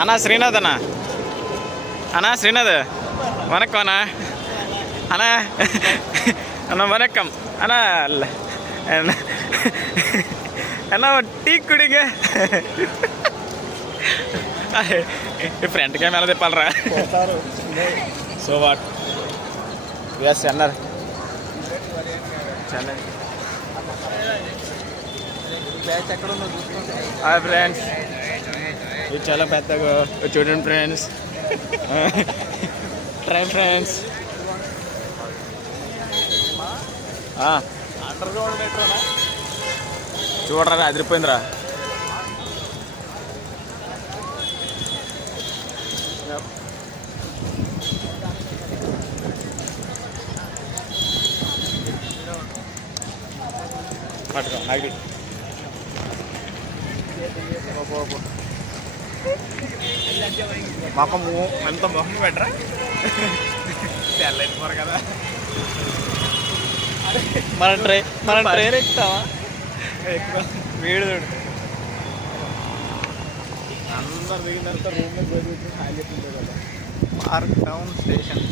అన్నా శ్రీనాథ్ అన్నా శ్రీనాథ్ వనక్కం అన్నా అన్నా అన్న వనక్కం అన్నా అన్నా టీ కుడిగ ఫ్రంట్ కెమెరా తిప్పాలరా. సో వాట్ ఎస్ అన్నారు చెన్నై. హాయ్ ఫ్రెండ్స్, ఇది చాలా పెద్దగా చూడండి friends. Try friends. Underground మెట్రోనా చూడరా, అదిరిపోయిందిరా. పట్టుకో నాకు మొహము ఎంత మొహం పెట్టరా, తెల్లైపోరు కదా. మన ట్రైన్ ఎక్కుతావా? ఎక్కువ వేడి చూడు. అందరు దిగిన తర్వాత రూమ్ మీద పోయి హాయిగా కదా. Park town station.